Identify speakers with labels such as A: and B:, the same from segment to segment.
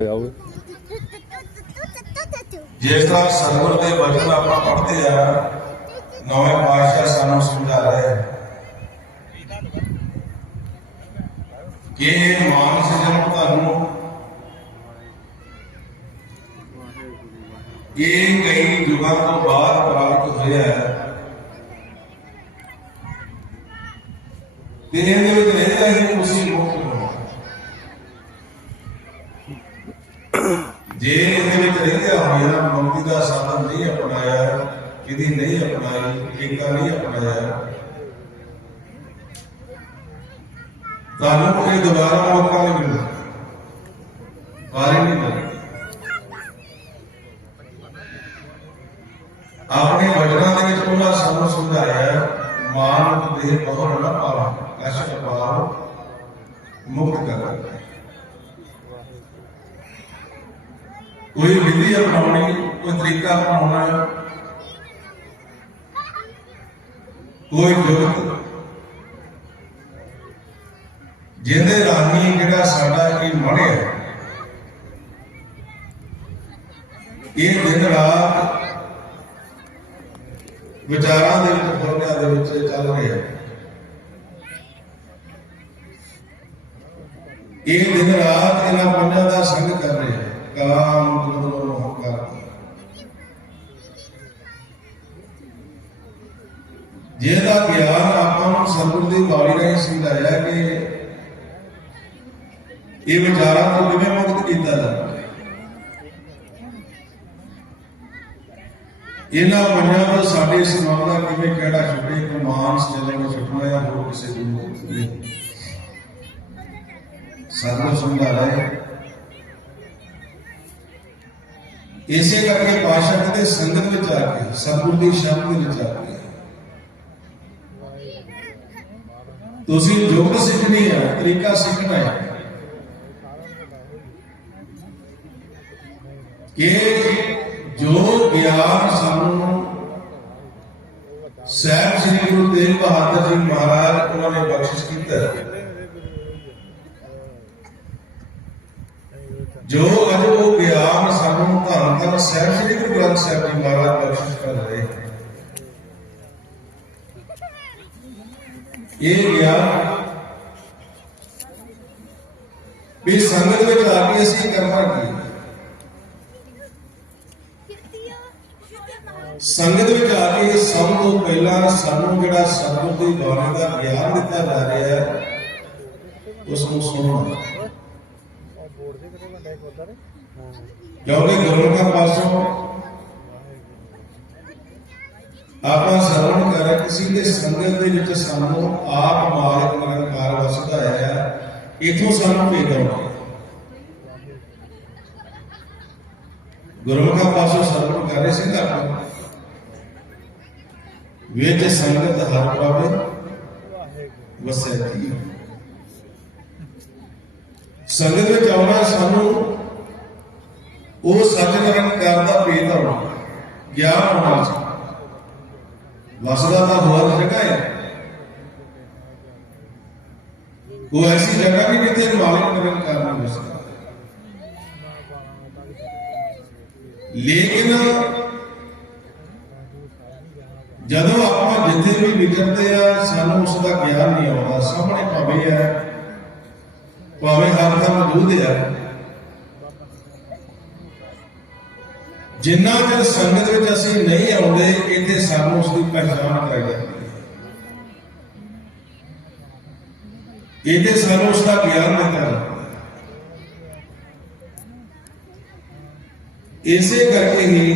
A: ਹੋਇਆ ਹੋਵੇ।
B: ਦੇ ਵਚਨ ਆਪਾਂ ਪੜ੍ਹਦੇ ਆ, ਨਵੇਂ ਪਾਤਸ਼ਾਹ ਸਾਨੂੰ ਸਮਝਾ ਰਹੇ ਕਿ ਇਹ ਮਾਨਸ ਜਨਮ ਤੁਹਾਨੂੰ ਇਹ ਕਈ ਯੁਗਾਂ ਤੋਂ ਬਾਅਦ ਪ੍ਰਾਪਤ ਹੋਇਆ ਹੈ। ਤੇ ਇਹਦੇ ਵਿੱਚ ਰਹਿੰਦਾ ਹੀ ਤੁਸੀਂ ਮੁਕਤ ਹੋ ਜੇ ਇਹਦੇ ਵਿੱਚ ਰਹਿੰਦਿਆ ਹੋਇਆ ਮੁਕਤੀ ਦਾ ਸਾਧਨ ਨਹੀਂ ਅਪਣਾਇਆ ਕਿਦੀ ਨਹੀਂ ਅਪਣਾਈ ਏਕਾ ਨਹੀਂ ਅਪਣਾਇਆ। ਤੁਹਾਨੂੰ ਕੋਈ ਦੁਬਾਰਾ ਮੌਕਾ ਨਹੀਂ ਮਿਲਦਾ। ਵਾਰੀ ਨਹੀਂ ਮਿਲਦਾ। ਆਪਣੇ ਵਚਨਾਂ ਦੇ ਵਿੱਚ ਉਹਨਾਂ ਸਾਨੂੰ ਸਮਝਾਇਆ ਮਾਨ ਦੇ ਬਹੁਤ ਨਾ ਪਾਵਾ ਕਸ਼ਟ ਪਾਵ ਮੁਕਤ ਕਰ ਕੋਈ ਵਿਧੀ ਅਪਣਾਉਣੀ, ਕੋਈ ਤਰੀਕਾ ਅਪਣਾਉਣਾ। ਕੋਈ ਜੁਗਤ। ਜਿਹਦੇ ਰਾਹੀਂ ਜਿਹੜਾ ਸਾਡਾ ਇਹ ਮਨ ਇਹ ਦਿਨ ਰਾਤ ਵਿਚਾਰਾਂ ਦੇ ਵਿੱਚ ਫੁਰਨਿਆਂ ਦੇ ਵਿੱਚ ਚੱਲ ਰਿਹਾ ਇਹ ਦਿਨ ਰਾਤ ਇਹਨਾਂ ਪੰਜਾਂ ਦਾ ਸੰਗ ਕਰ ਰਿਹਾ ਹੈ ਕਾਮ ਕ੍ਰੋਧ ਮੋਹ ਜਿਹਦਾ ਗਿਆਨ ਆਪਾਂ ਨੂੰ ਸਤਿਗੁਰ ਦੀ ਬਾਣੀ ਰਾਹੀਂ ਸਮਝਾਇਆ ਕਿ ਇਹ ਵਿਚਾਰਾਂ ਤੋਂ ਕਿਵੇਂ ਮੁਕਤ ਕੀਤਾ ਜਾਵੇ। ਇਹਨਾਂ ਪੰਜਾਂ ਤੋਂ ਸਾਡੇ ਸਮਾਜ ਦਾ ਕਿਵੇਂ ਕਿਹੜਾ ਛੁੱਟੇ ਕੋ ਮਾਨਸ ਚੱਲਣ ਛੁੱਟਣਾ ਜਾਂ ਹੋਰ ਕਿਸੇ ਦੀ ਮੁਕਤ ਨਹੀਂ ਸਤਿਗੁਰ ਸਮਝਾ ਰਹੇ ਇਸੇ ਕਰਕੇ ਪਾਸ਼ਾ ਕਹਿੰਦੇ, ਸੰਗਤ ਵਿੱਚ ਆ ਕੇ, ਸਤਿਗੁਰ ਦੀ ਸ਼ਬਦ ਦੇ ਵਿੱਚ ਆ ਕੇ ਤੁਸੀਂ ਯੋਗ ਸਿੱਖਣੀ ਹੈ ਤਰੀਕਾ ਸਿੱਖਣਾ ਹੈ ਕਿ ਜੋ ਗਿਆਨ ਸਾਨੂੰ ਸਹਿਬ ਸ੍ਰੀ ਗੁਰੂ ਤੇਗ ਬਹਾਦਰ ਜੀ ਮਹਾਰਾਜ ਉਹਨਾਂ ਨੇ ਬਖਸ਼ਿਸ਼ ਕੀਤਾ ਹੈ। ਜੋ ਅੱਜ ਉਹ ਗਿਆਨ ਸਾਨੂੰ ਧੰਨ ਧੰਨ ਸ੍ਰੀ ਗੁਰੂ ਗ੍ਰੰਥ ਸਾਹਿਬ ਜੀ ਮਹਾਰਾਜ ਬਖਸ਼ਿਸ਼ ਕਰ ਰਹੇ ਹਨ। ਇਹ ਗਿਆਨ ਵੀ ਸੰਗਤ ਵਿੱਚ ਆ ਕੇ ਅਸੀਂ ਕਰਨਾ ਕੀ ਸੰਗਤ ਵਿੱਚ ਆ ਕੇ ਸਭ ਤੋਂ ਪਹਿਲਾਂ ਸਾਨੂੰ ਜਿਹੜਾ ਸਤਿਗੁਰ ਦੀ ਬਾਣੀ ਦਾ ਗਿਆਨ ਦਿੱਤਾ ਜਾ ਰਿਹਾ ਹੈ, ਉਸ ਨੂੰ ਸੁਣਨਾ ਕਿਉਂਕਿ ਗੁਰਮੁਖਾਂ ਪਾਸੋਂ ਆਪਾਂ ਸਰਵਣ ਕਰ ਕਿਸੇ ਦੇ ਸੰਗਤ ਦੇ ਵਿੱਚ ਸਾਨੂੰ ਆਪ ਮਾਲਕ ਨਿਰੰਕਾਰ ਵਸਦਾ ਹੈ ਇਥੋਂ ਸਾਨੂੰ ਭੇਦ ਆਉਣਾ। ਗੁਰਮੁਖਾਂ ਪਾਸੋਂ ਸਰਵਣ ਕਰ ਰਹੇ ਸੀ ਘਰ ਵਿੱਚ ਸੰਗਤ ਹਰ ਪ੍ਰਭ ਵਸੈ ਸੰਗਤ ਵਿੱਚ ਆਉਣਾ ਸਾਨੂੰ ਉਹ ਸੱਚ ਨਿਰੰਕਾਰ ਦਾ ਭੇਦ ਹੋਣਾ ਗਿਆਨ ਹੋਣਾ ਚਾਹੀਦਾ। ਵਸਦਾ ਤਾਂ ਹੋਰ ਜਗ੍ਹਾ ਹੈ। ਉਹ ਐਸੀ ਜਗ੍ਹਾ ਵੀ ਜਿੱਥੇ ਮਾਲਕ ਨਿਰੰਕਾਰ ਨਹੀਂ ਸਕਦਾ ਲੇਕਿਨ ਜਦੋਂ ਆਪਾਂ ਜਿੱਥੇ ਵੀ ਵਿਚਰਦੇ ਆ, ਸਾਨੂੰ ਉਸ ਦਾ ਗਿਆਨ ਨਹੀਂ ਆਉਂਦਾ। ਸਾਹਮਣੇ ਭਾਵੇਂ ਹੈ, ਭਾਵੇਂ ਹਰ ਦਾ ਮੌਜੂਦ ਹੈ ਜਿੰਨਾ ਚਿਰ ਸੰਗਤ ਵਿੱਚ ਅਸੀਂ ਨਹੀਂ ਆਉਂਦੇ, ਇੱਥੇ ਸਾਨੂੰ ਉਸ ਦੀ ਪਹਿਚਾਣ ਕਰਾਈ ਜਾਂਦੀ ਹੈ। ਇਹਦੇ ਸਾਨੂੰ ਉਸ ਦਾ ਗਿਆਨ ਦਿੱਤਾ ਜਾਂਦਾ ਇਸੇ ਕਰਕੇ ਹੀ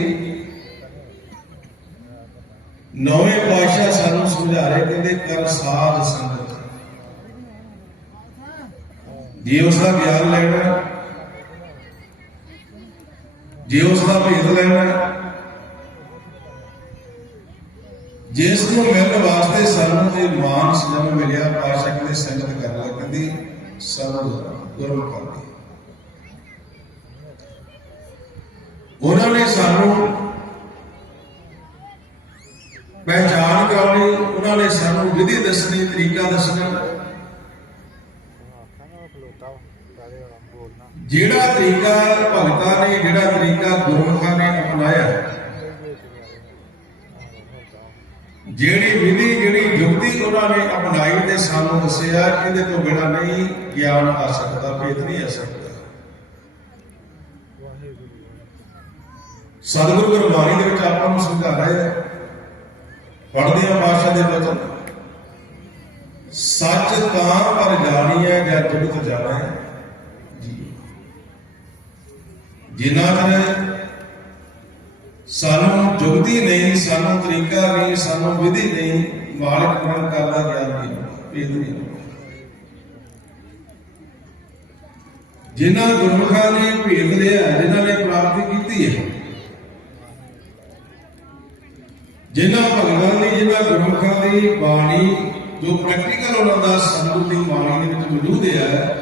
B: ਨੌਵੇਂ ਪਾਤਸ਼ਾਹ ਸਾਨੂੰ ਸਮਝਾ ਰਹੇ ਕਹਿੰਦੇ, ਕਰ ਸਾਧ ਸੰਗਤ। ਜੇ ਉਸ ਦਾ ਗਿਆਨ ਲੈਣਾ ਜੇ ਉਸ ਦਾ ਭੇਦ ਲੈਣਾ ਜਿਸ ਨੂੰ ਮਿਲਣ ਵਾਸਤੇ ਸਾਨੂੰ ਤੇ ਮਾਨ ਜਨਮ ਮਿਲਿਆ, ਪਾਤਸ਼ਾਹ ਕਹਿੰਦੇ ਸੰਗਤ ਕਰ ਲੈ, ਕਹਿੰਦੀ ਸਭ ਗੁਰੂ ਕਰਦੇ ਉਹਨਾਂ ਨੇ ਸਾਨੂੰ ਪਹਿਚਾਨ ਕਰਨੀ, ਉਹਨਾਂ ਨੇ ਸਾਨੂੰ ਵਿਧੀ ਦੱਸਣੀ, ਤਰੀਕਾ ਦੱਸਣਾ।
C: ਜਿਹੜਾ ਤਰੀਕਾ ਭਗਤਾਂ ਨੇ,
B: ਜਿਹੜਾ ਤਰੀਕਾ ਗੁਰਮੁਖਾਂ ਨੇ ਅਪਣਾਇਆ, ਜਿਹੜੀ ਵਿਧੀ, ਜਿਹੜੀ ਜੁਗਤੀ ਉਹਨਾਂ ਨੇ ਅਪਣਾਈ ਤੇ ਸਾਨੂੰ ਦੱਸਿਆ, ਇਹਦੇ ਤੋਂ ਬਿਨਾ ਨਹੀਂ ਗਿਆਨ ਆ ਸਕਦਾ ਭੇਦ ਨਹੀਂ ਆ ਸਕਦਾ। ਸਤਿਗੁਰੂ ਗੁਰਬਾਣੀ ਦੇ ਵਿੱਚ ਆਪਾਂ ਨੂੰ ਸਮਝਾ ਰਹੇ ਆ ਪੜ੍ਹਦੇ ਆ ਬਾਸ਼ਾ ਦੇ ਵਚਨ। ਸੱਚ ਤਾਂ ਪਰ ਜਾਣੀ ਹੈ ਜਾਂ ਜੁਗਤ ਜਾਣਾ ਹੈ। ਜਿਨ੍ਹਾਂ ਚਿਰ ਸਾਨੂੰ ਜੁਗਤੀ ਨਹੀਂ, ਸਾਨੂੰ ਤਰੀਕਾ ਨਹੀਂ, ਸਾਨੂੰ ਵਿਧੀ ਨਹੀਂ, ਮਾਲਕ ਮਨ ਕਰਦਾ ਗਿਆਨ ਨਹੀਂ ਭੇਦ ਨਹੀਂ ਜਿਨ੍ਹਾਂ ਗੁਰਮੁਖਾਂ ਨੇ ਭੇਦ ਲਿਆ, ਜਿਨ੍ਹਾਂ ਨੇ ਪ੍ਰਾਪਤੀ ਕੀਤੀ ਹੈ, ਜਿਨ੍ਹਾਂ ਭਗਤਾਂ ਦੀ, ਜਿਨ੍ਹਾਂ ਗੁਰਮੁਖਾਂ ਦੀ ਬਾਣੀ, ਜੋ ਪ੍ਰੈਕਟੀਕਲ ਉਹਨਾਂ ਦਾ ਸੰਗਤ ਦੀ ਬਾਣੀ ਦੇ ਵਿੱਚ ਮੌਜੂਦ ਹੈ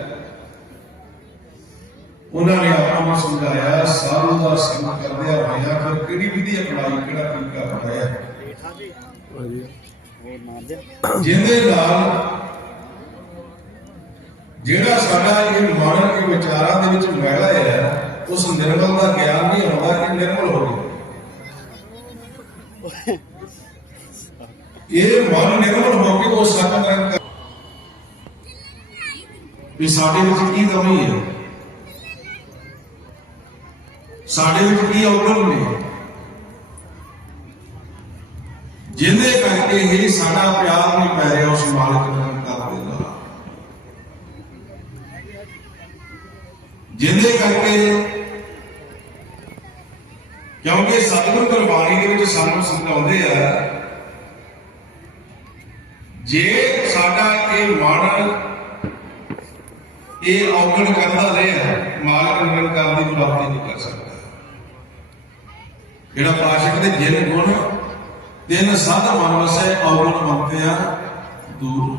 B: ਉਹਨਾਂ ਨੇ ਆਪਾਂ ਨੂੰ ਸਮਝਾਇਆ ਸਾਰੂ ਦਾ ਸੰਗ ਕਰਦਿਆਂ ਹੋਇਆ ਫਿਰ ਕਿਹੜੀ ਵਿਧੀ ਅਪਣਾਈ ਕਿਹੜਾ ਤਰੀਕਾ ਅਪਣਾਇਆ ਜਿਹਦੇ ਨਾਲ ਜਿਹੜਾ ਸਾਡਾ ਇਹ ਮਨ ਇਹ ਵਿਚਾਰਾਂ ਦੇ ਵਿੱਚ ਮੈਲਾ ਹੈ ਉਸ ਨਿਰਮਲ ਦਾ ਗਿਆਨ ਨਹੀਂ ਆਉਂਦਾ ਕਿ ਨਿਰਮਲ ਹੋ ਗਿਆ। ਇਹ ਮਨ ਨਿਰਮਲ ਹੋ ਕੇ ਉਹ ਸਤਿਗੁਰਾਂ ਕਰ ਵੀ ਸਾਡੇ ਵਿੱਚ ਕੀ ਕਮੀ ਹੈ? ਸਾਡੇ ਵਿੱਚ ਕੀ ਔਗਣ ਨੇ? ਜਿੰਦੇ ਕਰਕੇ ਹੀ ਸਾਡਾ ਪਿਆਰ ਨਹੀਂ ਪੈ ਰਿਹਾ ਉਸ ਮਾਲਕ ਨਾਲ ਕਰਦੇ ਦਾ ਜਿੰਦੇ ਕਰਕੇ ਕਿਉਂਕਿ ਸਤਿਗੁਰ ਗੁਰਬਾਣੀ ਦੇ ਵਿੱਚ ਸਾਨੂੰ ਸਮਝਾਉਂਦੇ ਆ, ਜੇ ਸਾਡਾ ਇਹ ਮਨ, ਇਹ ਔਗਣ ਕਰਦਾ ਰਿਹਾ, ਮਾਲਕ ਨਿਰੰਕਾਰ ਦੀ ਪ੍ਰਾਪਤੀ ਨਹੀਂ ਕਰ ਸਕਦਾ। ਜਿਹੜਾ ਪਾਸ਼ਕ ਦੇ ਜਿਨ ਗੁਣ ਤਿੰਨ ਸਾਧ ਮਨ ਵਸੈ, ਔਗਣ ਮੰਗਤੇ ਦੂਰ।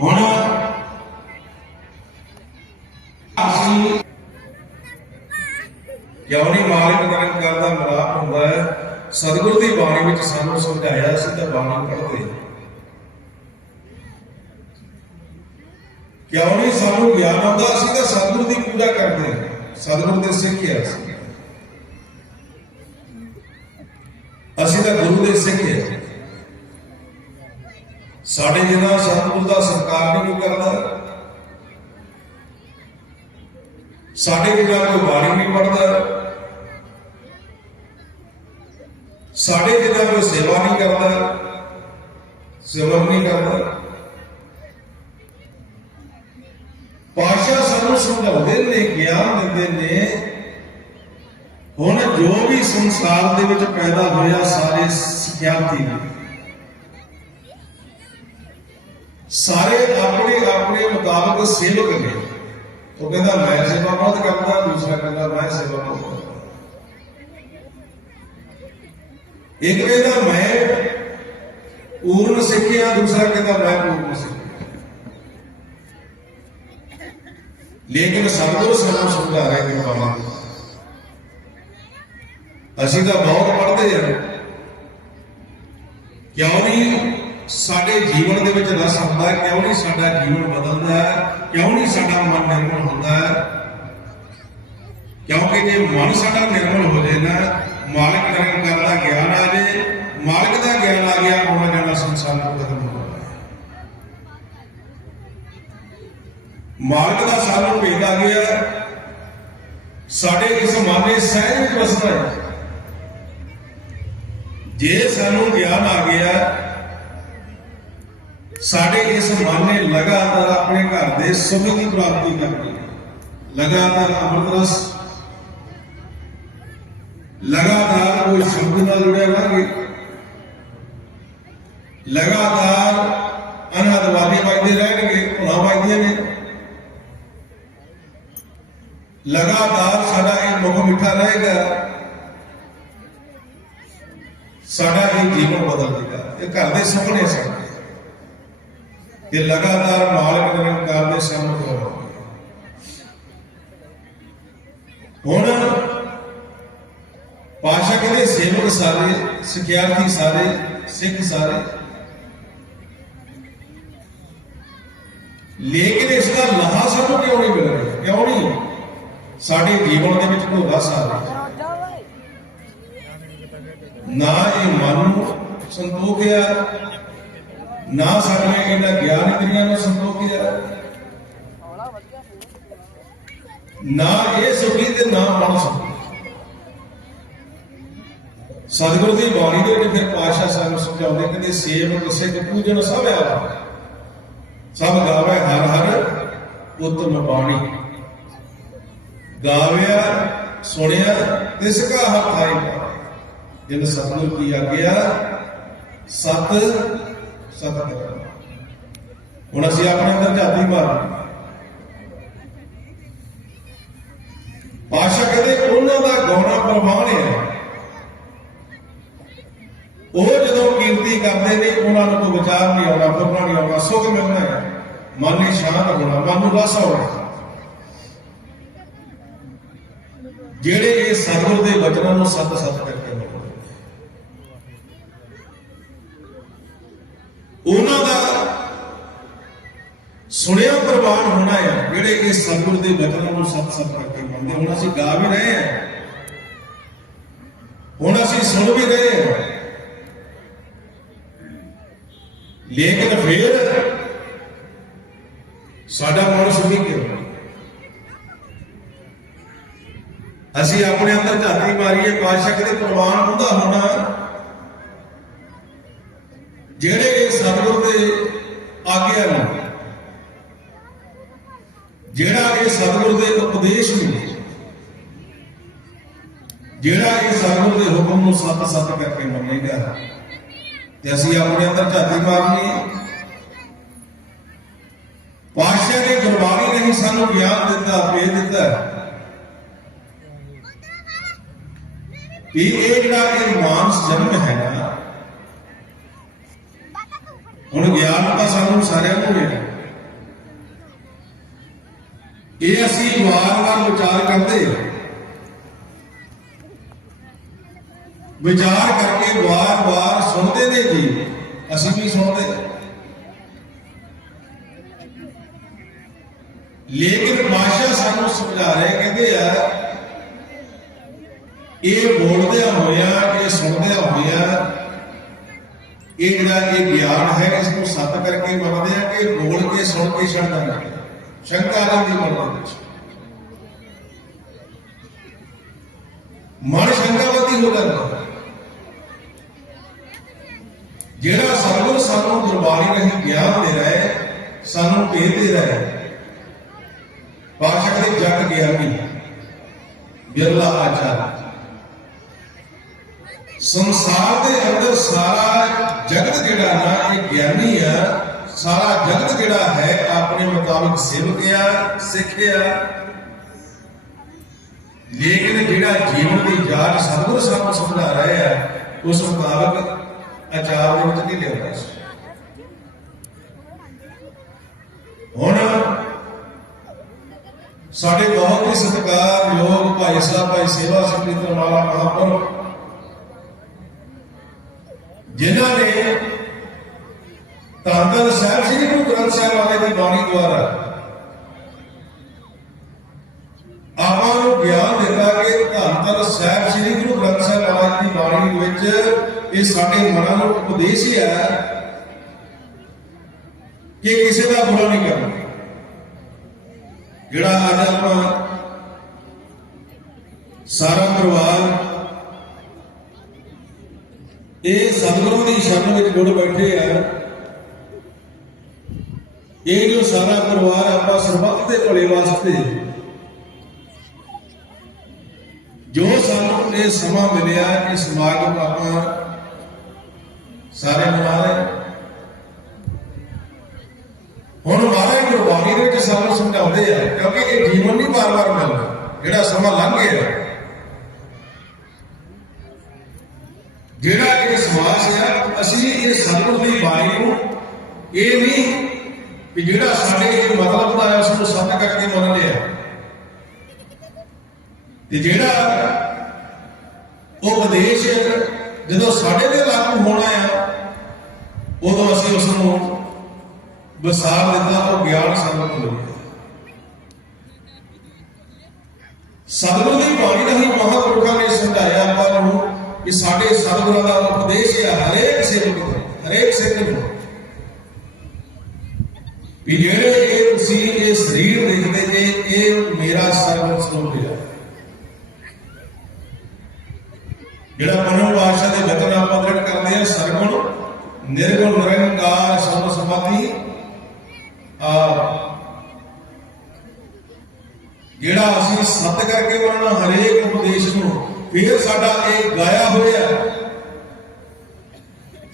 B: ਹੁਣ ਅਸੀਂ ਕਿਉਂ ਨਹੀਂ ਮਾਲਕ ਨਿਰੰਕਾਰ ਦਾ ਮਲਾਪ ਹੁੰਦਾ ਹੈ। ਸਤਿਗੁਰ ਦੀ ਬਾਣੀ ਵਿੱਚ ਸਾਨੂੰ ਸਮਝਾਇਆ ਸੀ ਤਾਂ ਬਾਣੀ ਪੜ੍ਹਦੇ। ਕਿਉਂ ਨਹੀਂ ਸਾਨੂੰ ਗਿਆਨ ਆਉਂਦਾ ਸੀ ਤਾਂ ਸਤਿਗੁਰ ਦੀ ਪੂਜਾ ਕਰਦੇ। ਸਤਿਗੁਰ ਦੇ ਸਿੱਖ ਹਾਂ ਅਸੀਂ ਤਾਂ ਗੁਰੂ ਦੇ ਸਿੱਖ ਹਾਂ ਸਾਡੇ ਜਿਨ੍ਹਾਂ ਸਤਿਗੁਰ ਦਾ ਸਤਿਕਾਰ ਨਹੀਂ ਕੋਈ ਕਰਦਾ, ਸਾਡੇ ਜਿਨ੍ਹਾਂ ਕੋਈ ਬਾਣੀ ਨਹੀਂ ਪੜਦਾ ਸਾਡੇ ਜਿਨ੍ਹਾਂ ਕੋਈ ਸੇਵਾ ਨਹੀਂ ਕਰਦਾ, ਸੇਵਾ ਨਹੀਂ ਕਰਦਾ ਪਾਸ਼ਾ ਸਾਨੂੰ ਸਮਝਾਉਂਦੇ ਨੇ ਗਿਆਨ ਦਿੰਦੇ ਨੇ। ਹੁਣ ਜੋ ਵੀ ਸੰਸਾਰ ਦੇ ਵਿੱਚ ਪੈਦਾ ਹੋਇਆ, ਸਾਰੇ ਸਿੱਖਿਆਰਥੀ ਨੇ। ਸਾਰੇ ਆਪਣੇ ਆਪਣੇ ਮੁਤਾਬਕ ਸੇਵਕ ਨੇ। ਉਹ ਕਹਿੰਦਾ, ਮੈਂ ਸੇਵਾ ਬਹੁਤ ਕਰਦਾ। ਦੂਸਰਾ ਕਹਿੰਦਾ, ਮੈਂ ਸੇਵਾ ਬਹੁਤ ਕਰਦਾ। ਇੱਕ ਕਹਿੰਦਾ, ਮੈਂ ਪੂਰਨ ਸਿੱਖਿਆ। ਦੂਸਰਾ ਕਹਿੰਦਾ, ਮੈਂ ਪੂਰਨ ਸਿੱਖਿਆ। ਲੇਕਿਨ ਸਤਿਗੁਰੂ ਸਾਨੂੰ ਸਮਝਾ ਰਹੇ ਨੇ ਬਾਬਾ ਅਸੀਂ ਤਾਂ ਬਹੁਤ ਪੜ੍ਹਦੇ ਹਾਂ ਕਿਉਂ ਨਹੀਂ ਸਾਡੇ ਜੀਵਨ ਦੇ ਵਿੱਚ ਰਸ ਆਉਂਦਾ ਕਿਉਂ ਨਹੀਂ ਸਾਡਾ ਜੀਵਨ ਬਦਲਦਾ ਹੈ? ਕਿਉਂ ਨਹੀਂ ਸਾਡਾ ਮਨ ਨਿਰਮਲ ਹੁੰਦਾ ਹੈ? ਕਿਉਂਕਿ ਜੇ ਮਨ ਸਾਡਾ ਨਿਰਮਲ ਹੋ ਜਾਏ ਨਾ, ਮਾਲਕ ਨਿਰੰਕਾਰ ਦਾ ਗਿਆਨ ਆ ਜੇ ਮਾਲਕ ਦਾ ਗਿਆਨ ਆ ਗਿਆ ਹੋਣਾ ਜਾਣਾ ਸੰਸਾਰ ਨੂੰ ਖਤਮ ਹੋ ਮਾਰਗ ਦਾ ਸਾਨੂੰ ਭੇਦ ਆ। ਗਿਆ ਸਾਡੇ ਇਸ ਮਨ ਸਹਿਜ ਵਿੱਚ ਜੇ ਸਾਨੂੰ ਗਿਆਨ ਆ ਗਿਆ, ਸਾਡੇ ਇਸ ਮਾਨੇ ਲਗਾਤਾਰ ਆਪਣੇ ਘਰ ਦੇ ਸੁਖ ਦੀ ਪ੍ਰਾਪਤੀ ਕਰਨੀ ਲਗਾਤਾਰ ਅੰਮ੍ਰਿਤ ਰਸ ਲਗਾਤਾਰ ਕੋਈ ਸ਼ਬਦ ਨਾਲ ਜੁੜਿਆ ਰਹਾਂਗੇ। ਲਗਾਤਾਰ ਲਗਾਤਾਰ ਸਾਡਾ ਇਹ ਮੁਖ ਮਿੱਠਾ ਰਹੇਗਾ ਸਾਡਾ ਇਹ ਜੀਵਨ ਬਦਲ ਜਾਏਗਾ ਇਹ ਘਰ ਦੇ ਸੁਪਨੇ ਸਾਡੇ ਇਹ ਲਗਾਤਾਰ ਮਾਲਕ ਨਿਰੰਕਾਰ ਦੇ ਸਾਹਮਣੇ ਹੋਣਗੇ ਹੁਣ ਪਾਸ਼ਾ ਕਹਿੰਦੇ ਸੇਵਕ ਸਾਰੇ, ਸਿੱਖਿਆਰਥੀ ਸਾਰੇ, ਸਿੱਖ ਸਾਰੇ ਲੇਕਿਨ ਇਸ ਦਾ ਲਾਹਾ ਸਾਨੂੰ ਕਿਉਂ ਨਹੀਂ ਮਿਲ ਰਿਹਾ? ਕਿਉਂ ਨਹੀਂ? ਸਾਡੇ ਜੀਵਨ ਦੇ ਵਿੱਚ ਭੋਗਾ ਸਾਰੇ ਨਾ ਇਹ ਮਨ ਨੂੰ ਸੰਤੋਖਿਆ ਨਾ ਸਾਡੇ ਇਹਨਾਂ ਗਿਆਨ ਇੰਦਰੀਆਂ ਨੂੰ ਸੰਤੋਖਿਆ ਨਾ ਇਹ ਸੁਖੀ ਤੇ ਨਾ ਮਨ ਸੁਖੀ। ਸਤਿਗੁਰੂ ਦੀ ਬਾਣੀ ਦੇ ਵਿੱਚ ਫਿਰ ਪਾਸ਼ਾ ਸਾਨੂੰ ਸਮਝਾਉਂਦੇ ਕਹਿੰਦੇ ਸੇਵ ਸਿੱਖ ਕੋ ਪੂਜਨ ਸਭ ਆਵਾ। ਸਭ ਗਾਵੇ ਹਰ ਹਰ ਉਤਮ ਬਾਣੀ। ਗਾਵਿਆ ਸੁਣਿਆ ਤਿਸ ਕਾ ਹੱਥ ਆਈ ਜਿਨ ਸਤਿਗੁਰ ਕੀ ਆਗਿਆ, ਸਤ ਸਤ ਕਰਨਾ ਹੁਣ ਅਸੀਂ ਆਪਣੇ ਅੰਦਰ ਝਾਤੀ ਮਾਰਨੀ ਪਾਸ਼ਾ ਕਹਿੰਦੇ, ਉਹਨਾਂ ਦਾ ਗਾਉਣਾ ਪ੍ਰਵਾਨ ਹੈ। ਉਹ ਜਦੋਂ ਕੀਰਤੀ ਕਰਦੇ ਨੇ, ਉਹਨਾਂ ਨੂੰ ਕੋਈ ਵਿਚਾਰ ਨਹੀਂ ਆਉਂਦਾ, ਫੁਰਨਾ ਨਹੀਂ ਆਉਂਦਾ, ਸੁਖ ਮਿਲਣਾ ਹੈ। ਮਨ ਨੇ ਸ਼ਾਂਤ ਹੋਣਾ, ਮਨ ਨੂੰ ਰਸ ਆਉਣਾ ਜਿਹੜੇ ਇਹ ਸਤਿਗੁਰ ਦੇ ਵਚਨਾਂ ਨੂੰ ਸਤ ਸਤ ਕਰਕੇ ਬੋਲਦੇ ਉਹਨਾਂ ਦਾ ਸੁਣਿਆ ਪ੍ਰਵਾਨ ਹੋਣਾ ਹੈ, ਜਿਹੜੇ ਇਹ ਸਤਿਗੁਰ ਦੇ ਵਚਨਾਂ ਨੂੰ ਸਤ ਸਤ ਕਰਕੇ ਮੰਨਦੇ ਹੁਣ ਅਸੀਂ ਗਾ ਵੀ ਰਹੇ ਹਾਂ। ਹੁਣ ਅਸੀਂ ਸੁਣ ਵੀ ਰਹੇ ਹਾਂ। ਲੇਕਿਨ ਫਿਰ ਸਾਡਾ ਮਨ ਸੁਣੀ ਕਿਉਂ? ਅਸੀਂ ਆਪਣੇ ਅੰਦਰ ਝਾਤੀ ਮਾਰੀਏ ਪਾਸ਼ਾ ਕਿਤੇ ਪ੍ਰਵਾਨ ਹੁੰਦਾ ਹੋਣਾ। ਜਿਹੜੇ ਇਹ ਸਤਿਗੁਰ ਦੇ ਆਗਿਆ ਨੂੰ, ਜਿਹੜਾ ਇਹ ਸਤਿਗੁਰ ਦੇ ਉਪਦੇਸ਼ ਨੂੰ, ਜਿਹੜਾ ਇਹ ਸਤਿਗੁਰ ਦੇ ਹੁਕਮ ਨੂੰ ਸੱਤ ਸੱਤ ਕਰਕੇ ਮੰਨੇਗਾ ਤੇ ਅਸੀਂ ਆਪਣੇ ਅੰਦਰ ਝਾਤੀ ਮਾਰਨੀ ਹੈ ਪਾਤਸ਼ਾਹ ਨੇ ਗੁਰਬਾਣੀ ਨਹੀਂ ਸਾਨੂੰ ਗਿਆਨ ਦਿੱਤਾ ਭੇਜ ਦਿੱਤਾ। ਵੀ ਇਹ ਜਿਹੜਾ ਇਹ ਮਾਨਸ ਜਨਮ ਹੈ ਨਾ ਹੁਣ ਗਿਆਨ ਤਾਂ ਸਾਨੂੰ ਸਾਰਿਆਂ ਨੂੰ ਮਿਲਿਆ। ਇਹ ਅਸੀਂ ਵਾਰ-ਵਾਰ ਵਿਚਾਰ ਕਰਦੇ ਹਾਂ। ਵਿਚਾਰ ਕਰਕੇ ਵਾਰ-ਵਾਰ ਸੁਣਦੇ ਨੇ ਜੀ, ਅਸੀਂ ਵੀ ਸੁਣਦੇ ਲੇਕਿਨ ਬਾਦਸ਼ਾਹ ਸਾਨੂੰ ਸਮਝਾ ਰਹੇ, ਕਹਿੰਦੇ ਆ ਇਹ ਬੋਲਦਿਆਂ ਹੋਇਆਂ ਇਹ ਸੁਣਦਿਆਂ ਹੋਇਆਂ ਇਹ ਜਿਹੜਾ ਇਹ ਗਿਆਨ ਹੈ, ਇਸ ਨੂੰ ਸੱਤ ਕਰਕੇ ਮੰਨਦੇ ਆ ਕਿ ਬੋਲ ਕੇ ਸੁਣ ਕੇ ਛੱਡਦਾ ਨਹੀਂ। ਸ਼ੰਕਾ ਦੀ ਮਨ ਦੇ ਵਿੱਚ। ਮਨ ਸ਼ੰਕਾਵਤੀ ਹੋ ਜਾਂਦਾ। ਜਿਹੜਾ ਸਤਿਗੁਰ ਸਾਨੂੰ ਗੁਰਬਾਣੀ ਰਾਹੀਂ ਗਿਆਨ ਦੇ ਰਿਹਾ ਹੈ, ਸਾਨੂੰ ਭੇਜ ਦੇ ਰਿਹਾ ਹੈ ਪਾਸ਼ਕ ਦੇ ਜਗ ਗਿਆਨੀ ਬਿਰਲਾ ਆਚਾਰ। ਸੰਸਾਰ ਦੇ ਅੰਦਰ ਸਾਰਾ ਜਗਤ ਜਿਹੜਾ ਨਾ, ਇਹ ਗਿਆਨੀ ਆ, ਸਾਰਾ ਜਗਤ ਜਿਹੜਾ ਹੈ, ਆਪਣੇ ਮੁਤਾਬਿਕ ਸੇਵਕ ਆ ਸਿੱਖਿਆ। ਲੇਕਿਨ ਜਿਹੜਾ ਜੀਵਨ ਦੀ ਜਾਂਚ ਸਤਿਗੁਰ ਸਾਨੂੰ ਸਮਝਾ ਰਿਹਾ ਹੈ ਉਸ ਮੁਤਾਬਕ ਆਚਾਰ ਦੇ ਵਿੱਚ ਨਹੀਂ ਲਿਆਉਂਦਾ ਸੀ? ਹੁਣ ਸਾਡੇ ਬਹੁਤ ਹੀ ਸਤਿਕਾਰਯੋਗ ਭਾਈ ਸਾਹਿਬ, ਭਾਈ ਸੇਵਾ ਸਿੰਘ ਜੀ ਤਰਮਾਲਾ ਮਹਾਂਪੁਰ ਜਿਨ੍ਹਾਂ ਨੇ ਧੰਨ ਸਾਹਿਬ ਸ੍ਰੀ ਗੁਰੂ ਗ੍ਰੰਥ ਸਾਹਿਬ ਵਾਲੇ ਦੀ ਬਾਣੀ ਦੁਆਰਾ ਆਪਾਂ ਨੂੰ ਗਿਆਨ ਦਿੱਤਾ ਕਿ ਧੰਨ ਸਾਹਿਬ ਸ੍ਰੀ ਗੁਰੂ ਗ੍ਰੰਥ ਸਾਹਿਬ ਵਾਲੇ ਦੀ ਬਾਣੀ ਵਿੱਚ ਇਹ ਸਾਡੇ ਮਨਾਂ ਨੂੰ ਉਪਦੇਸ਼ ਹੀ ਹੈ ਕਿ ਕਿਸੇ ਦਾ ਬੁਰਾ ਨਹੀਂ ਕਰਨਾ। ਜਿਹੜਾ ਅੱਜ ਆਪਾਂ ਸਾਰਾ ਪਰਿਵਾਰ ਇਹ ਸਤਿਗੁਰੂ ਦੀ ਸ਼ਰਨ ਵਿੱਚ ਗੁੜ ਬੈਠੇ ਆ। ਇਹ ਜੋ ਸਾਰਾ ਪਰਿਵਾਰ ਆਪਾਂ ਸਰਬੱਤ ਦੇ ਭਲੇ ਵਾਸਤੇ ਜੋ ਸਾਨੂੰ ਇਹ ਸਮਾਂ ਮਿਲਿਆ ਕਿ ਸਮਾਗਮ ਆਪਾਂ ਸਾਰੇ ਮਨਾ ਰਹੇ ਹੁਣ ਮਹਾਰਾਜ ਗੁਰਬਾਣੀ ਵਿੱਚ ਸਾਨੂੰ ਸਮਝਾਉਂਦੇ ਆ, ਕਿਉਂਕਿ ਇਹ ਜੀਵਨ ਨਹੀਂ ਬਾਰ-ਬਾਰ ਮਿਲਦਾ ਜਿਹੜਾ ਸਮਾਂ ਲੰਘ ਗਿਆ ਜਿਹੜਾ ਇਹ ਸਮਾਜ ਹੈ ਅਸੀਂ ਇਹ ਸਤਿਗੁਰ ਦੀ ਬਾਣੀ ਨੂੰ ਇਹ ਨਹੀਂ ਕਿ ਜਿਹੜਾ ਸਾਡੇ ਇਹ ਮਤਲਬ ਦਾ ਹੈ ਉਸ ਨੂੰ ਸੱਤ ਕਰਕੇ ਮੰਨ ਲਿਆ ਤੇ ਜਿਹੜਾ ਉਹ ਉਪਦੇਸ਼ ਜਦੋਂ ਸਾਡੇ ਤੇ ਲਾਗੂ ਹੋਣਾ ਆ, ਉਦੋਂ ਅਸੀਂ ਉਸ ਨੂੰ ਵਿਸਾਰ ਦਿੱਤਾ, ਉਹ ਗਿਆਨ ਸਾਨੂੰ ਮਿਲਿਆ ਸਤਿਗੁਰੂ ਦੀ ਬਾਣੀ ਰਾਹੀਂ ਮਹਾਂਪੁਰਖਾਂ ਨੇ ਸਮਝਾਇਆ ਆਪਾਂ ਨੂੰ ਕਿ ਸਾਡੇ ਸਤਿਗੁਰਾਂ ਦਾ ਉਪਦੇਸ਼ ਹੈ ਹਰੇਕ ਸੇਵਕ ਨੂੰ, ਹਰੇਕ ਸਿੰਘ ਨੂੰ। ਵੀ ਜਿਹੜੇ ਇਹ ਤੁਸੀਂ ਇਹ ਸਰੀਰ ਦੇਖਦੇ ਜੇ, ਇਹ ਮੇਰਾ ਸਰਵ ਸਰੂਪ ਹੈ ਜਿਹੜਾ ਮਨੋ ਆਸ਼ਾ ਦੇ ਵਚਨ ਆਪਾਂ ਪ੍ਰਗਟ ਕਰਦੇ ਆ ਸਰਗੁਣ ਨਿਰਗੁਣ ਨਿਰੰਕਾਰ ਸਮ ਸਮਾਧੀ ਆ, ਜਿਹੜਾ ਅਸੀਂ ਸਤ ਕਰਕੇ ਮੰਨਣਾ ਹਰੇਕ ਉਪਦੇਸ਼ ਨੂੰ ਫਿਰ ਸਾਡਾ ਇਹ ਗਾਇਆ ਹੋਇਆ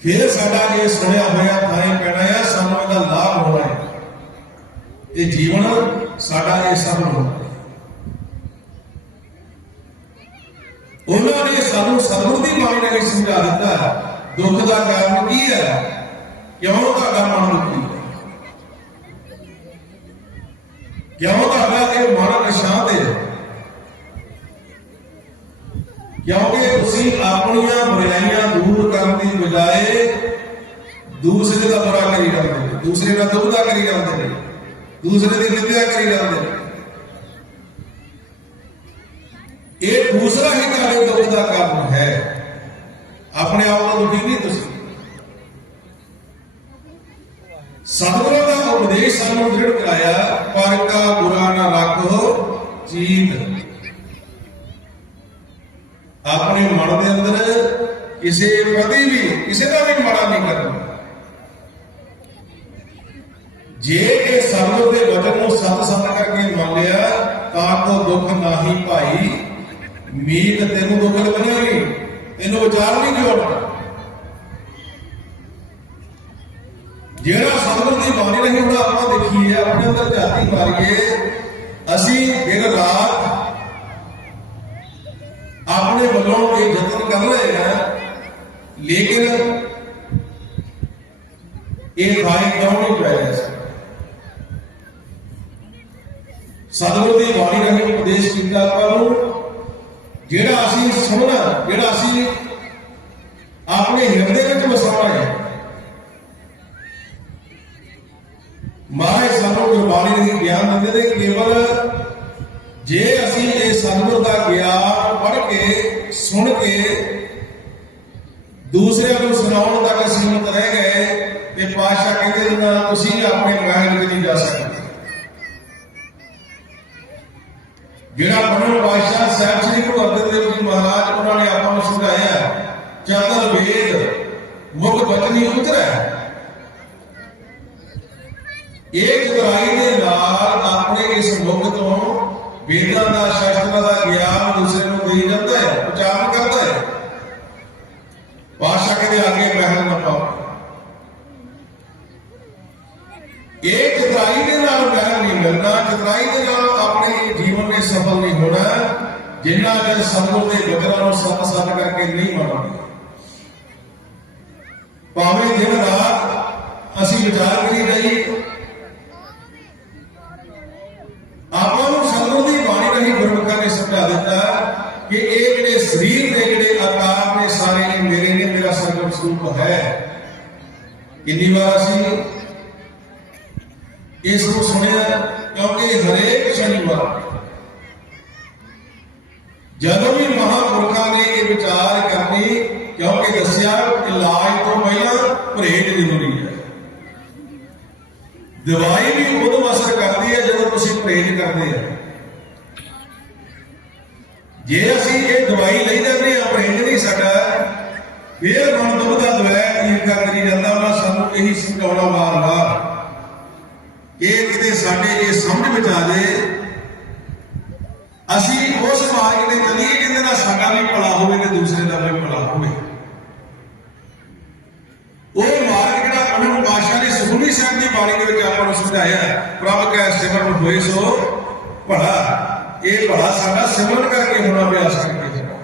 B: ਫਿਰ ਸਾਡਾ ਇਹ ਸੁਣਿਆ ਹੋਇਆ ਥਾਂ ਪੈਣਾ ਹੈ, ਸਾਨੂੰ ਇਹਦਾ ਲਾਭ ਹੋਣਾ ਹੈ। ਇਹ ਜੀਵਨ ਸਾਡਾ ਇਹ ਸਭ ਹੋਣਾ ਸਾਨੂੰ ਸਤਿਗੁਰ ਦੀ ਬਾਣੀ ਨਾਲ ਸਮਝਾ ਦਿੱਤਾ ਦੁੱਖ ਦਾ ਕਾਰਨ ਕੀ ਹੈ? ਕਿਉਂ ਤੁਹਾਡਾ ਮਨ ਦੁਖੀ ਹੈ? ਕਿਉਂ ਤੁਹਾਡਾ ਇਹ ਮਨ ਅਸ਼ਾਂਤ ਹੈ? ਕਿਉਂਕਿ ਤੁਸੀਂ ਆਪਣੀਆਂ ਬੁਰਾਈਆਂ ਦੂਰ ਕਰਨ ਦੀ ਬਜਾਏ ਦੂਸਰੇ ਦਾ ਬੁਰਾ ਕਰੀ ਜਾਂਦੇ ਹੋ। ਦੂਸਰੇ ਦਾ ਦੁਬਦਾ ਕਰੀ ਜਾਂਦੇ ਨੇ ਦੂਸਰੇ ਦੀ ਨਿੰਦਿਆ ਕਰੀ ਜਾਂਦੇ ਨੇ ਇਹ ਦੂਸਰਾ ਹੀ ਤੁਹਾਡੇ ਦੁੱਖ ਦਾ ਕਾਰਨ ਹੈ ਆਪਣੇ ਆਪ ਨਾਲ ਦੁਖੀ ਨਹੀਂ ਤੁਸੀਂ। ਸਤਿਗੁਰਾਂ ਦਾ ਉਪਦੇਸ਼ ਸਾਨੂੰ ਦ੍ਰਿੜ ਕਰਾਇਆ, ਪਰ ਕਾ ਬੁਰਾ ਨਾ ਰੱਖੋ ਚੀਤ ਆਪਣੇ ਮਨ ਦੇ ਅੰਦਰ ਕਿਸੇ ਕਦੀ ਵੀ, ਕਿਸੇ ਦਾ ਵੀ ਮਾੜਾ ਨਹੀਂ ਕਰਨਾ। ਜੇ ਇਹ ਸਤਿਗੁਰ ਦੇ ਵਚਨ ਨੂੰ ਸਤ ਸਤ ਕਰਕੇ ਮੰਨ ਲਿਆ, ਤਾਂ ਕੋ ਦੁੱਖ ਨਾਹੀ ਭਾਈ, ਮੀਤ ਤੈਨੂੰ ਦੁੱਖ ਲੱਗਣਾ ਨਹੀਂ। ਤੈਨੂੰ ਵਿਚਾਰ ਨਹੀਂ ਜੋੜਨਾ ਜਿਹੜਾ ਸਤਿਗੁਰ ਦੀ ਬਾਣੀ ਨਹੀਂ ਹੁੰਦਾ, ਆਪਾਂ ਦੇਖੀਏ, ਆਪਣੇ ਅੰਦਰ ਝਾਤੀ ਮਾਰੀਏ। ਅਸੀਂ ਦਿਨ ਰਾਤ ਆਪਣੇ ਵੱਲੋਂ ਇਹ ਯਤਨ ਕਰ ਰਹੇ ਹਾਂ, ਲੇਕਿਨ ਇਹ ਖਾਈ ਕਿਉਂ ਨਹੀਂ ਪੈ ਰਿਹਾ? ਸੀ ਸਤਿਗੁਰ ਦੀ ਬਾਣੀ ਰਾਹੀਂ ਉਪਦੇਸ਼ ਕੀਤਾ ਆਪਾਂ ਨੂੰ, ਜਿਹੜਾ ਅਸੀਂ ਸੁਣਨਾ, ਜਿਹੜਾ ਅਸੀਂ ਆਪਣੇ ਹਿਰਦੇ ਵਿੱਚ ਵਸਾਉਣਾ ਹੈ ਮਹਾਰਾਜ ਸਾਨੂੰ ਗੁਰਬਾਣੀ ਦੇ ਗਿਆਨ ਦਿੰਦੇ ਨੇ ਕੇਵਲ ਜੇ ਅਸੀਂ ਇਹ ਸਤਿਗੁਰ ਦਾ ਗਿਆਨ ਪੜ੍ਹ ਕੇ, ਸੁਣ ਕੇ ਦੂਸਰਿਆਂ ਨੂੰ ਸੁਣਾਉਣ ਤੱਕ ਸੀਮਤ ਰਹਿ ਗਏ, ਤੇ ਪਾਸ਼ਾ ਕਹਿੰਦੇ ਨਾ ਤੁਸੀਂ ਆਪਣੇ ਮਹਿਲ ਵਿੱਚ ਨਹੀਂ ਜਾ ਸਕਦੇ। ਜਿਹੜਾ ਬਣਨ ਪਾਸ਼ਾ ਸਾਹਿਬ ਸ੍ਰੀ ਗੁਰੂ ਅਰਜਨ ਦੇਵ ਜੀ ਮਹਾਰਾਜ, ਉਹਨਾਂ ਨੇ ਆਪਾਂ ਨੂੰ ਸਮਝਾਇਆ ਚਤਰ ਵੇਦ, ਮੁਖ ਬਚਨੀ ਉਤਰੈ ਇਹ ਚਤੁਰਾਈ ਦੇ ਨਾਲ ਆਪਣੇ ਇਸ ਮੁਖ ਤੋਂ ਵੇਦਾਂ ਦਾ, ਸ਼ਾਸਤਰਾਂ ਦਾ ਗਿਆਨ ਦੂਸਰੇ ਨੂੰ ਦੇ ਜਾਂਦਾ ਹੈ ਉਚਾਰਨ ਕਰਦਾ ਹੈ। ਬਾਦਸ਼ਾਹ ਕਹਿੰਦੇ, ਅੱਗੇ ਮਹਿਲ ਨਾ ਪਾਓ ਇਹ ਚਤਰਾਈ ਦੇ ਨਾਲ ਮਹਿਲ ਨਹੀਂ ਮਿਲਣਾ ਚਤਰਾਈ ਦੇ ਨਾਲ ਆਪਣੇ ਜੀਵਨ ਵਿੱਚ ਸਫਲ ਨਹੀਂ ਹੋਣਾ, ਜਿੰਨਾ ਚਿਰ ਸਤਿਗੁਰ ਦੇ ਵਚਨਾਂ ਨੂੰ ਸਤ ਸਤ ਕਰਕੇ ਨਹੀਂ ਮੰਨਦੇ ਭਾਵੇਂ ਦਿਨ ਰਾਤ ਅਸੀਂ ਵਿਚਾਰ ਕਰੀ ਰਹੀ ਆਪਾਂ ਨੂੰ ਸਤਿਗੁਰ ਦੀ ਬਾਣੀ ਰਾਹੀਂ ਗੁਰਮੁਖਾਂ ਨੇ ਸਮਝਾ ਦਿੱਤਾ ਕਿ ਇਹ ਜਿਹੜੇ ਸਰੀਰ ਦੇ ਜਿਹੜੇ ਆਕਾਰ ਨੇ, ਸਾਰੇ ਇਹ ਮੇਰੇ ਨੇ, ਮੇਰਾ ਸਰਗਮ ਸਰੂਪ ਹੈ। ਕਿੰਨੀ ਵਾਰ ਅਸੀਂ ਇਸ ਨੂੰ ਸੁਣਿਆ, ਕਿਉਂਕਿ ਹਰੇਕ ਸ਼ਨੀਵਾਰ। ਜਦੋਂ ਵੀ ਮਹਾਪੁਰਖਾਂ ਨੇ ਇਹ ਵਿਚਾਰ ਕਰਨੀ ਕਿਉਂਕਿ ਦੱਸਿਆ ਇਲਾਜ ਤੋਂ ਪਹਿਲਾਂ ਪਰਹੇਜ਼ ਜ਼ਰੂਰੀ ਹੈ। ਦਵਾਈ ਵੀ ਉਦੋਂ ਅਸਰ ਕਰਦੀ ਹੈ, ਜਦੋਂ ਤੁਸੀਂ ਪਰਹੇਜ਼ ਕਰਦੇ ਆ ਜੇ ਅਸੀਂ ਇਹ ਦਵਾਈ ਲਈ ਜਾਂਦੇ ਆ ਪਰਹੇਜ਼ ਨਹੀਂ ਸਾਡਾ, ਫੇਰ ਮਨ ਦੁਬਦਾ ਦਵਾਈ ਈਰਖਾ ਕਰੀ ਜਾਂਦਾ, ਉਹਨਾਂ ਸਾਨੂੰ ਇਹੀ ਸਮਝਾਉਣਾ ਵਾਰ-ਵਾਰ। ਇਹ ਕਿਤੇ ਸਾਡੇ, ਇਹ ਸਮਝ ਵਿੱਚ ਆ ਜੇ, ਅਸੀਂ ਉਸ ਮਾਰਗ ਤੇ ਚੱਲੀਏ, ਜਿਹਦੇ ਨਾਲ ਸਾਡਾ ਵੀ ਭਲਾ ਹੋਵੇ ਤੇ ਦੂਸਰੇ ਦਾ ਵੀ ਭਲਾ ਹੋਵੇ ਉਹ ਮਾਰਗ ਜਿਹੜਾ ਅਨੰਦ ਬਾਸ਼ਾ ਨੇ ਸੁਖਮਨੀ ਸਾਹਿਬ ਦੀ ਬਾਣੀ ਦੇ ਵਿੱਚ ਆਪਾਂ ਨੂੰ ਸਮਝਾਇਆ ਹੈ। ਪ੍ਰਭ ਕੈ ਸਿਮਰਨ ਹੋਏ ਸੋ ਭਲਾ ਇਹ ਭਲਾ ਸਾਡਾ ਸਿਮਰਨ ਕਰਕੇ ਹੋਣਾ ਅਭਿਆਸ ਕਰਕੇ ਹੋਣਾ।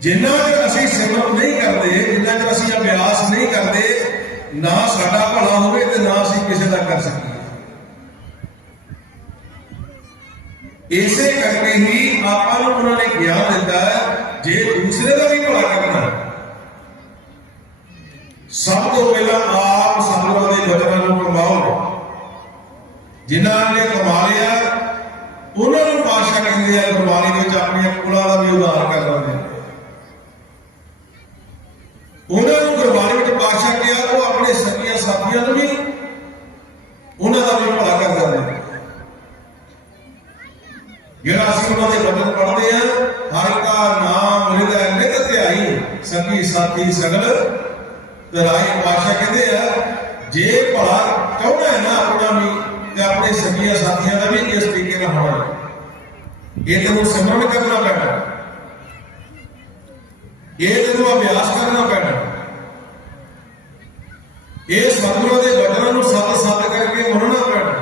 B: ਜਿੰਨਾ ਚਿਰ ਅਸੀਂ ਸਿਮਰਨ ਨਹੀਂ ਕਰਦੇ ਜਿੰਨਾ ਚਿਰ ਅਸੀਂ ਅਭਿਆਸ ਨਹੀਂ ਕਰਦੇ ਨਾ ਸਾਡਾ ਭਲਾ ਹੋਵੇ ਤੇ ਨਾ ਅਸੀਂ ਕਿਸੇ ਦਾ ਕਰ ਸਕੀਏ ਇਸੇ ਕਰਕੇ ਹੀ ਆਪਾਂ ਨੂੰ ਉਹਨਾਂ ਨੇ ਗਿਆਨ ਦਿੱਤਾ ਹੈ, ਜੇ ਦੂਸਰੇ ਦਾ ਵੀ ਭਲਾ ਕਰਨਾ ਹੈ, ਸਭ ਤੋਂ ਪਹਿਲਾਂ ਆਪ ਸਤਿਗੁਰਾਂ ਦੇ ਬਚਨਾਂ ਨੂੰ ਕਮਾਓ ਜਿਨ੍ਹਾਂ ਨੇ ਕਮਾ ਲਿਆ, ਉਹਨਾਂ ਨੂੰ ਪਾਸ਼ਾ ਕਹਿੰਦੇ ਆ, ਗੁਰਬਾਣੀ ਵਿੱਚ ਆਪਣੀਆਂ ਕੁਲਾਂ ਦਾ ਵੀ ਉਦਾਹਰਨ ਕਰ ਦਿੰਦੇ ਆ। ਉਹਨਾਂ ਨੂੰ ਗੁਰਬਾਣੀ ਵਿੱਚ ਪਾਸ਼ਾ ਕਿਹਾ, ਉਹ ਆਪਣੇ ਸੰਗੀਆਂ ਸਾਥੀਆਂ ਨੂੰ ਵੀ ਉਹਨਾਂ ਦਾ ਵੀ ਭਲਾ ਕਰ ਦਿੰਦੇ ਜਿਹੜਾ ਅਸੀਂ ਉਹਨਾਂ ਦੇ ਬਚਨ ਪੜ੍ਹਦੇ ਆ, ਹਰ ਕਾ ਨਾਮ, ਹਿਰਦੈ ਨਿਤ ਧਿਆਈ, ਸੰਗੀ ਸਾਥੀ ਸਗਲ ਰਾਏ ਪਾਸ਼ਾ ਕਹਿੰਦੇ ਆ, ਜੇ ਭਲਾ ਚਾਹੁੰਦਾ ਹੈ ਨਾ ਆਪਣਾ ਵੀ ਤੇ ਆਪਣੇ ਸਗੀਆਂ ਸਾਥੀਆਂ ਦਾ ਵੀ ਇਸ ਤਰੀਕੇ ਨਾਲ ਹੋਣਾ ਇਹ ਤੈਨੂੰ ਸਿਮਰਨ ਕਰਨਾ ਪੈਣਾ। ਇਹ ਤੈਨੂੰ ਅਭਿਆਸ ਕਰਨਾ ਪੈਣਾ। ਇਹ ਸਤਿਗੁਰਾਂ ਦੇ ਬਚਨਾਂ ਨੂੰ ਸਤ ਸਤ ਕਰਕੇ ਮੰਨਣਾ ਪੈਣਾ।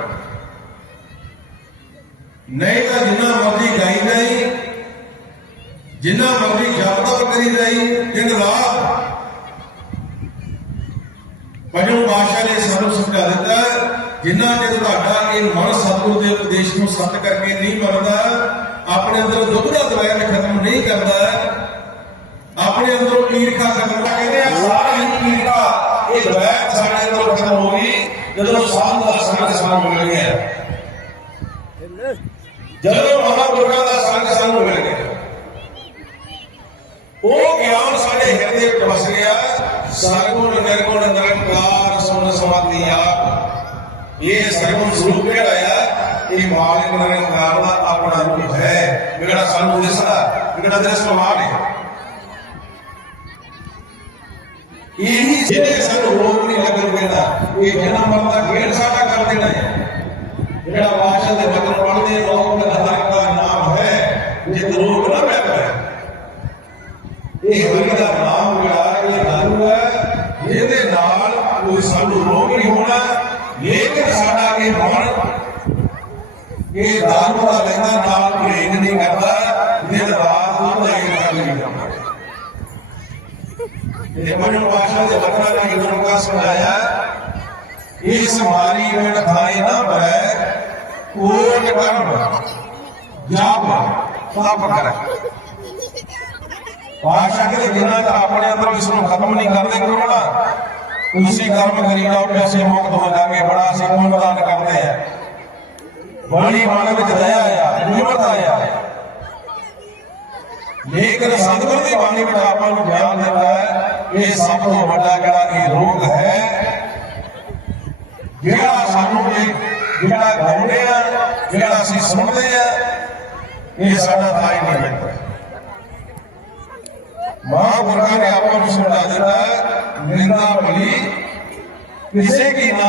B: ਨਹੀਂ ਤਾਂ ਜਿੰਨਾ ਮਰਜ਼ੀ ਗਾਈ ਨਹੀਂ, ਜਿੰਨਾ ਮਰਜ਼ੀ ਜਪ ਕਰੀ ਨਹੀਂ, ਦਿਨ ਰਾਤ ਪੰਜਵੇਂ ਪਾਤਸ਼ਾਹ ਨੇ ਸਾਨੂੰ ਸਮਝਾ ਦਿੱਤਾ, ਜਿੰਨਾ ਚਿਰ ਤੁਹਾਡਾ ਇਹ ਮਨ ਸਤਿਗੁਰ ਦੇ ਉਪਦੇਸ਼ ਨੂੰ ਸਤ ਕਰਕੇ ਨਹੀਂ ਮੰਨਦਾ, ਆਪਣੇ ਅੰਦਰ ਦੁੱਧ ਦਾ ਖਤਮ ਨਹੀਂ ਕਰਦਾ, ਆਪਣੇ ਅੰਦਰੋਂ ਈਰਖਾ ਖਤਮ ਕਹਿੰਦੇ ਆ, ਸਾਰੀ ਈਰਖਾ ਇਹ ਦਵਾਇਆ ਸਾਡੇ ਅੰਦਰੋਂ ਖਤਮ ਹੋ ਗਈ, ਜਦੋਂ ਸਾਧ ਦਾ ਸੰਗ ਸਾਨੂੰ ਮਿਲ ਗਿਆ। ਜਦੋਂ ਮਹਾਂਪੁਰਖਾਂ ਦਾ ਸੰਗ ਸਾਨੂੰ ਮਿਲ ਗਿਆ। ਉਹ ਗਿਆਨ ਸਾਡੇ ਹਿਰਦੇ ਵਿੱਚ ਵਸ ਗਿਆ, ਸਰਗੁਣ ਨਿਰਗੁਣ ਨਿਰੰਕਾਰ ਸੁਣ ਆਪ ਇਹ ਸਰਗੁਣ ਸਰੂਪ ਕਿਹੜਾ ਆ? ਇਹ ਮਾਲਿਕ ਨਿਰੰਕਾਰ ਦਾ ਆਪਣਾ ਰੂਪ ਹੈ। ਜਿਹੜਾ ਸਾਨੂੰ ਦਿਸਦਾ ਜਿਹੜਾ ਦ੍ਰਿਸ਼ਟਵਾਨ ਹੈ ਇਹ ਜਿਹਨੇ ਸਾਨੂੰ ਰੋਗ ਨਹੀਂ ਲੱਗਣ ਦੇਣਾ, ਇਹ ਜਨਮ ਮਰਦਾ ਖੇਡ ਸਾਡਾ ਕਰ ਦੇਣਾ ਹੈ। ਜਿਹੜਾ ਬਾਦਸ਼ਾਹ ਦੇ ਬਚਨ ਪੜ੍ਹਦੇ ਰੋਗ ਨਿਧਾਰਕ ਦਾ ਨਾਮ ਹੈ ਜਿਤ ਰੋਗ ਨਾ ਪੈਦਾ ਇਹ ਹਰੀ ਦਾ ਨਾਮ ਜਿਹੜਾ ਇਹ ਦਾਰੂ ਹੈ ਜਿਹਦੇ ਨਾਲ ਕੋਈ ਸਾਨੂੰ ਰੋਗ ਨਹੀਂ ਹੋਣਾ ਲੇਕਿਨ ਸਾਡਾ ਇਹ ਮਨ ਇਹ ਦਾਰੂ ਦਾ ਲੈਂਦਾ ਨਾਲ ਭੇਜ ਨਹੀਂ ਕਰਦਾ ਦਿਨ ਰਾਤ ਉਹਦਾ ਹੀ ਕਰ ਲੈਂਦਾ ਇਹ ਮਨ ਭਾਸ਼ਾ ਦੇ ਬਚਨਾਂ ਨੇ ਗੁਰੂ ਕਾ ਸਮਝਾਇਆ ਇਸ ਮਾਰੀ ਵੇੜ ਖਾਏ ਨਾ ਬੈ ਕੋਟ ਕਰਮ ਜਾਪ ਤਪ ਕਰ। ਪਾਸ਼ਾ ਕੇ ਜਿੰਨਾ ਦਾ ਆਪਣੇ ਅੰਦਰ ਇਸ ਨੂੰ ਖਤਮ ਨਹੀਂ ਕਰਦੇ ਕਰੋਣਾ ਤੁਸੀਂ ਕਰਮ ਕਰੀ ਜਾਓ ਤੇ ਅਸੀਂ ਮੁਕਤ ਹੋ ਜਾਵਾਂਗੇ ਬੜਾ ਅਸੀਂ ਪੁੰਨਦਾਨ ਕਰਦੇ ਆ। ਬੜੀ ਮਨ ਵਿੱਚ ਦਇਆ ਆ, ਨਿਮਰਤਾ ਆ। ਲੇਕਿਨ ਸਤਿਗੁਰ ਦੀ ਬਾਣੀ ਵਿੱਚ ਆਪਾਂ ਨੂੰ ਗਿਆਨ ਦਿੰਦਾ ਹੈ, ਇਹ ਸਭ ਤੋਂ ਵੱਡਾ ਜਿਹੜਾ ਇਹ ਰੋਗ ਹੈ? ਜਿਹੜਾ ਸਾਨੂੰ ਇਹ, ਜਿਹੜਾ ਗਾਉਂਦੇ ਆ, ਜਿਹੜਾ ਅਸੀਂ ਸੁਣਦੇ ਆ, ਇਹ ਸਾਡਾ ਤਾਂ ਹੀ ਨਹੀਂ ਮਿਲਦਾ। ਮਹਾਂਪੁਰਖਾਂ ਨੇ ਆਪਾਂ ਨੂੰ ਸਮਝਾ ਦਿੱਤਾ, ਨਿੰਦਾ ਭਲੀ, ਕਿਸੇ ਕੀ ਨਾ